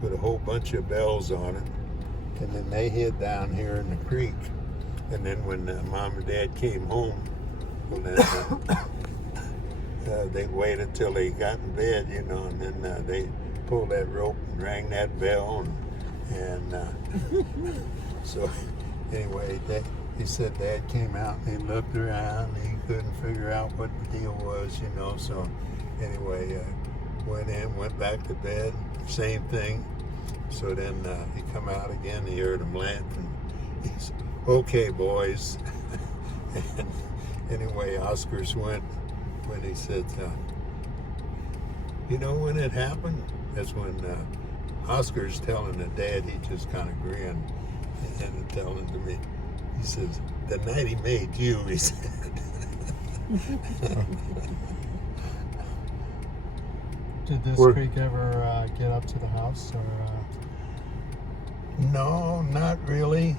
put a whole bunch of bells on it, and then they hid down here in the creek. And then when Mom and Dad came home, well, then, they waited till they got in bed, you know, and then they pulled that rope and rang that bell, and so anyway, he said Dad came out and he looked around and he couldn't figure out what the deal was, you know. So anyway, went in, went back to bed, same thing. So then he come out again, he heard him laughing. He's, okay, boys. And anyway, Oscar's went when he said, you know when it happened? That's when Oscar's telling the Dad, he just kind of grinned and telling to me, he says, the night he made you, he said. Did this creek ever get up to the house, or? No, not really.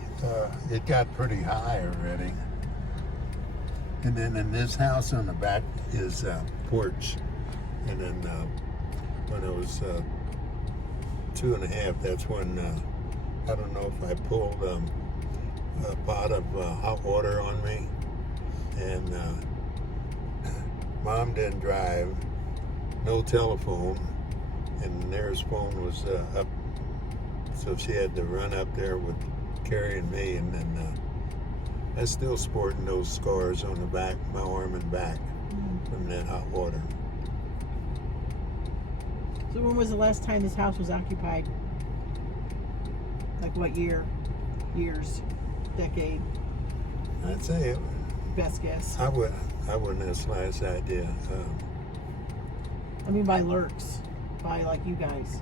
It got pretty high already. And then in this house on the back is a porch. And then when I was 2.5, that's when, I don't know if I pulled a pot of hot water on me. And Mom didn't drive, no telephone, and there's phone was up. So she had to run up there with carrying me, and then I'm still sporting those scars on the back, my arm and back, from that hot water. So when was the last time this house was occupied? Like what year? Years? Decade? I'd say it, Best guess. I wouldn't have the slightest idea. I mean by lurks. By like you guys.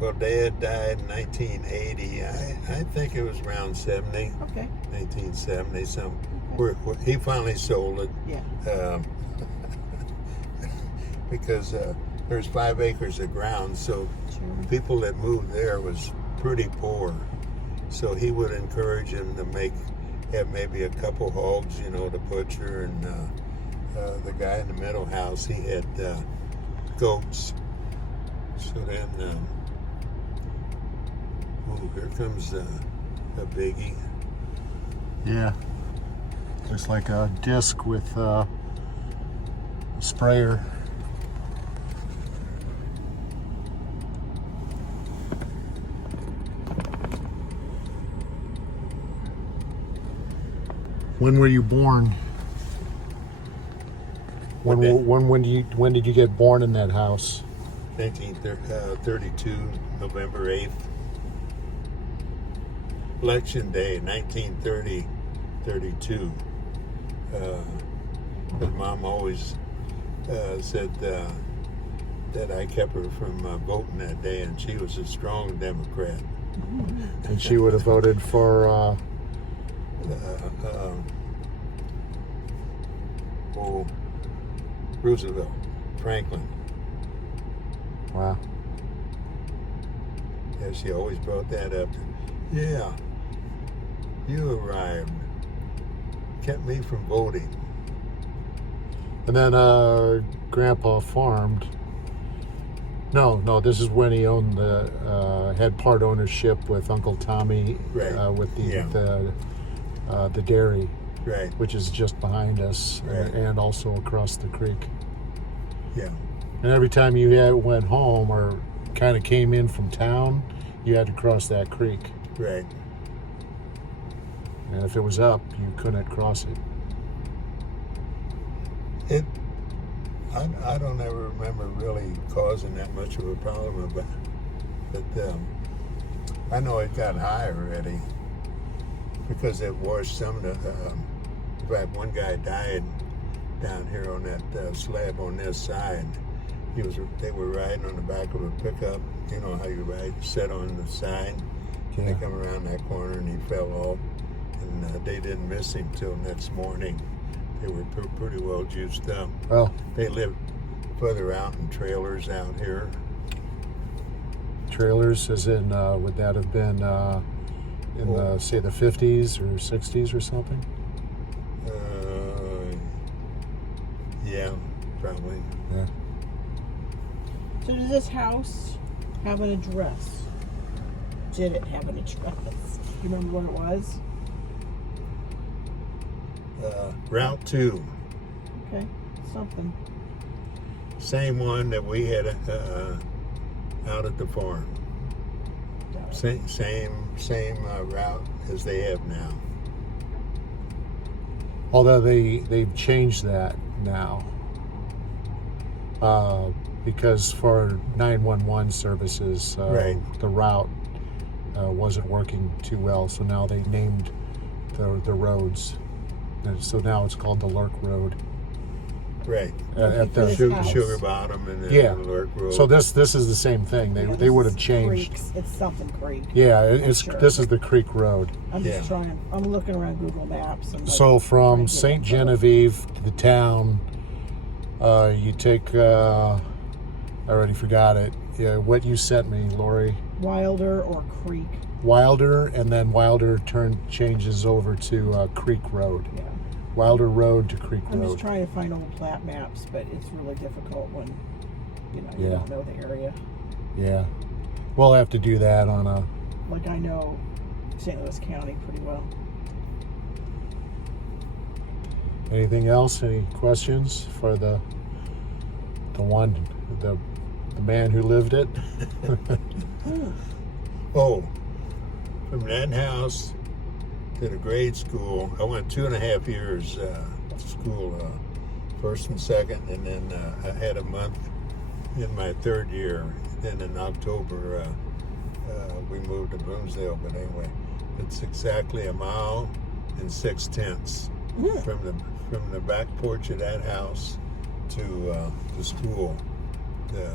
Well, Dad died in 1980. I think it was around 70. Okay. 1970 some. Okay. He finally sold it. Yeah. Because there's 5 acres of ground, so Sure. people that moved there was pretty poor. So he would encourage them to have maybe a couple hogs, you know, to butcher, and the guy in the middle house, he had goats. So then, here comes a biggie. Yeah. Looks like a disc with a sprayer. When were you born? When did you get born in that house? 1932, November 8th. Election Day, 1932. But Mom always said that I kept her from voting that day, and she was a strong Democrat. And she would have voted for Roosevelt, Franklin. wow. Yeah, she always brought that up. Yeah, you arrived. Kept me from voting. And then Grandpa farmed. No, this is when he owned had part ownership with Uncle Tommy, Right. with Yeah. the dairy, Right. which is just behind us, Right. and also across the creek. Yeah. And every time you went home or kind of came in from town, you had to cross that creek. Right. And if it was up, you couldn't cross it. I don't ever remember really causing that much of a problem about it, but I know it got high already because it washed some of the. In fact, one guy died down here on that slab on this side. They were riding on the back of a pickup. You know how you ride, set on the side. And they come around that corner and he fell off, and they didn't miss him till next morning. They were pretty well juiced up. Well, They lived further out in trailers out here. trailers, as in, would that have been in the, say, the 50s or 60s or something? Yeah, probably. Yeah. So does this house have an address? Did it have an address? You remember what it was? Route 2. Okay, something. Same one that we had out at the farm. Same route as they have now. Although they've changed that now. Because for 911 services, Right. the route wasn't working too well, so now they named the roads. And so now it's called the Lurk Road. Right. At the Sugar- house. Sugar Bottom and then Yeah. Lurk Road. So this is the same thing. Yeah, They this would is have changed. Creeks. It's something creek. Yeah, Sure. this is the Creek Road. I'm just Yeah. trying. I'm looking around Google Maps. And like, So trying from to get St. info. Genevieve, the town, you take. I already forgot it. Yeah, what you sent me, Lori. Wilder or Creek. Wilder, and then Wilder changes over to Creek Road. Yeah. Wilder Road to Creek I'm just Road. trying to find old plat maps, but it's really difficult when you Yeah. don't know the area. Yeah, we'll have to do that on a. Like I know St. Louis County pretty well. Anything else? Any questions for the man who lived it? Oh, from that house to the grade school, I went 2.5 years to school, first and second, and then I had a month in my third year. Then in October, we moved to Bloomsdale. But anyway, it's exactly 1 mile and 6/10 from the back porch of that house to the school, the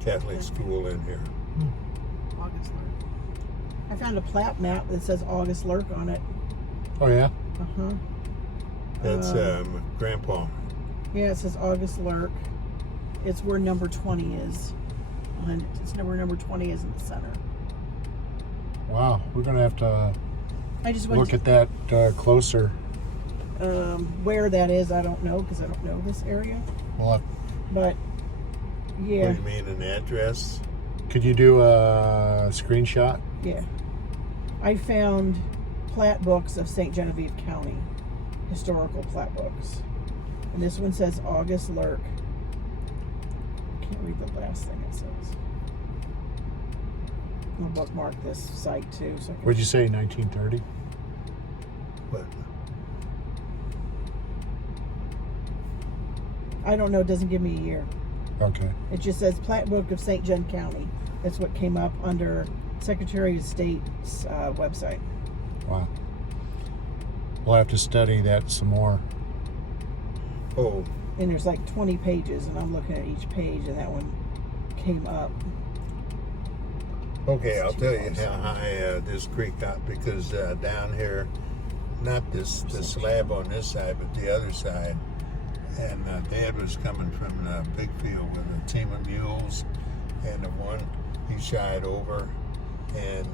Catholic school in here. August Lurk. I found a plat map that says August Lurk on it. Oh yeah. Uh-huh. That's Grandpa. Yeah, it says August Lurk. It's where number 20 is. And it's where number 20 is in the center. Wow, we're gonna have to I just went look to, at that closer. where that is, I don't know because I don't know this area. Well, But yeah, What do you mean, an address? could you do a screenshot? yeah. I found plat books of St. Genevieve County, historical plat books. And this one says August Lurk. I can't read the last thing it says. I'll bookmark this site too. So I can- What'd you say? 1930? What? I don't know. It doesn't give me a year. Okay. It just says plat book of St. John County. That's what came up under Secretary of State's website. Wow. We'll have to study that some more. Oh, And there's like 20 pages, and I'm looking at each page, and that one came up. okay, I'll tell you how high this creek got, because down here, not the slab on this side, but the other side, and Dad was coming from the big field with a team of mules, and the one he shied over, and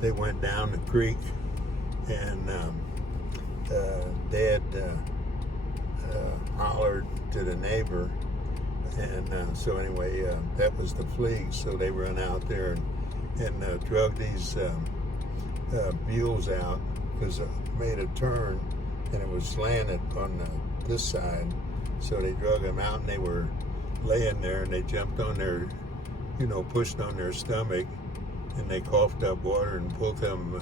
they went down the creek, and Dad hollered to the neighbor, and so anyway, that was the fleas. So they run out there and drug these mules out, because it made a turn and it was slanted on this side. So they drug them out, and they were laying there, and they jumped on their, pushed on their stomach, and they coughed up water and pulled them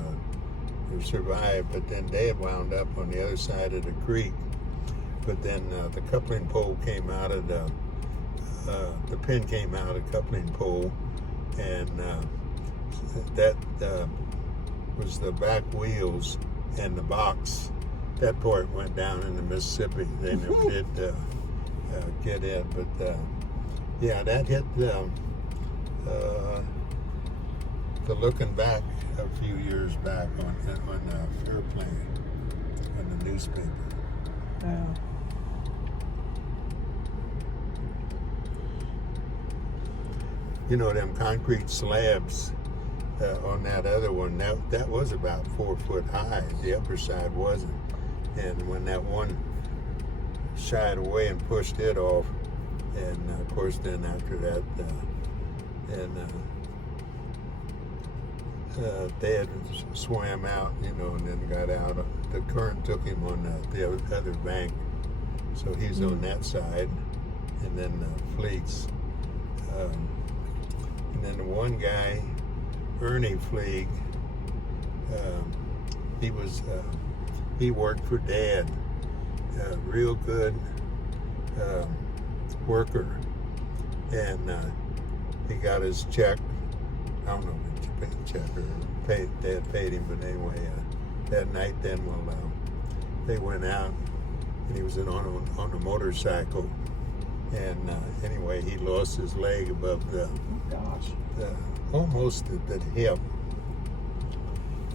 to survive. But then they had wound up on the other side of the creek. But then the coupling pole came out of the pin came out of the coupling pole, and that was the back wheels, and the box. That part went down in the Mississippi. They never did get in, but yeah, that hit the looking back a few years back on Fairplane in the newspaper. Them concrete slabs on that other one, that was about 4 foot high. The upper side wasn't. And when that one shied away and pushed it off, And of course, then after that, Dad swam out, you know, and then got out. The current took him on the other bank, so he's on that side. And then Fleets, and then the one guy, Ernie Fleeg, he worked for Dad, real good worker, and he got his check. I don't know if he paid check or Dad paid him, but anyway, that night then, they went out, and he was on a motorcycle, and anyway, he lost his leg above the almost the hip,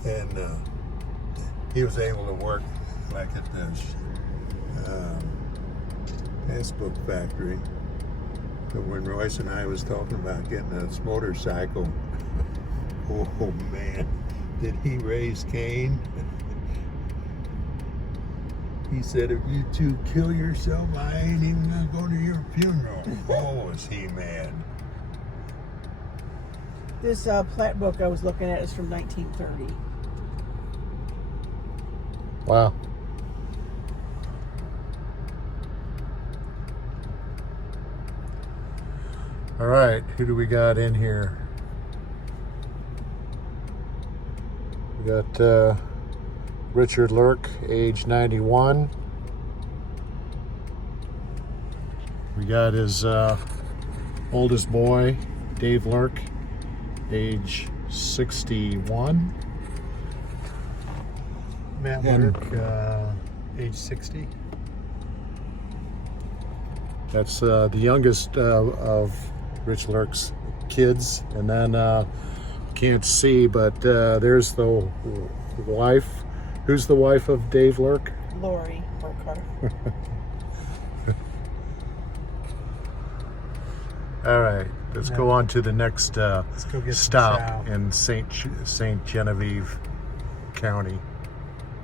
and he was able to work like at the passbook factory. But when Royce and I was talking about getting this motorcycle, oh man, did he raise Cain? He said, if you two kill yourself, I ain't even gonna go to your funeral. Oh, was he mad. This plat book I was looking at is from 1930. Wow. All right, who do we got in here? We got Richard Lurk, age 91. We got his oldest boy, Dave Lurk, age 61. Matt And- Lurk, age 60. That's the youngest of Rich Lurk's kids. And then can't see, but there's the wife. Who's the wife of Dave Lurk? Lori Burkhart. All right, let's go on to the next Let's go get some stop chow. in Saint Genevieve County.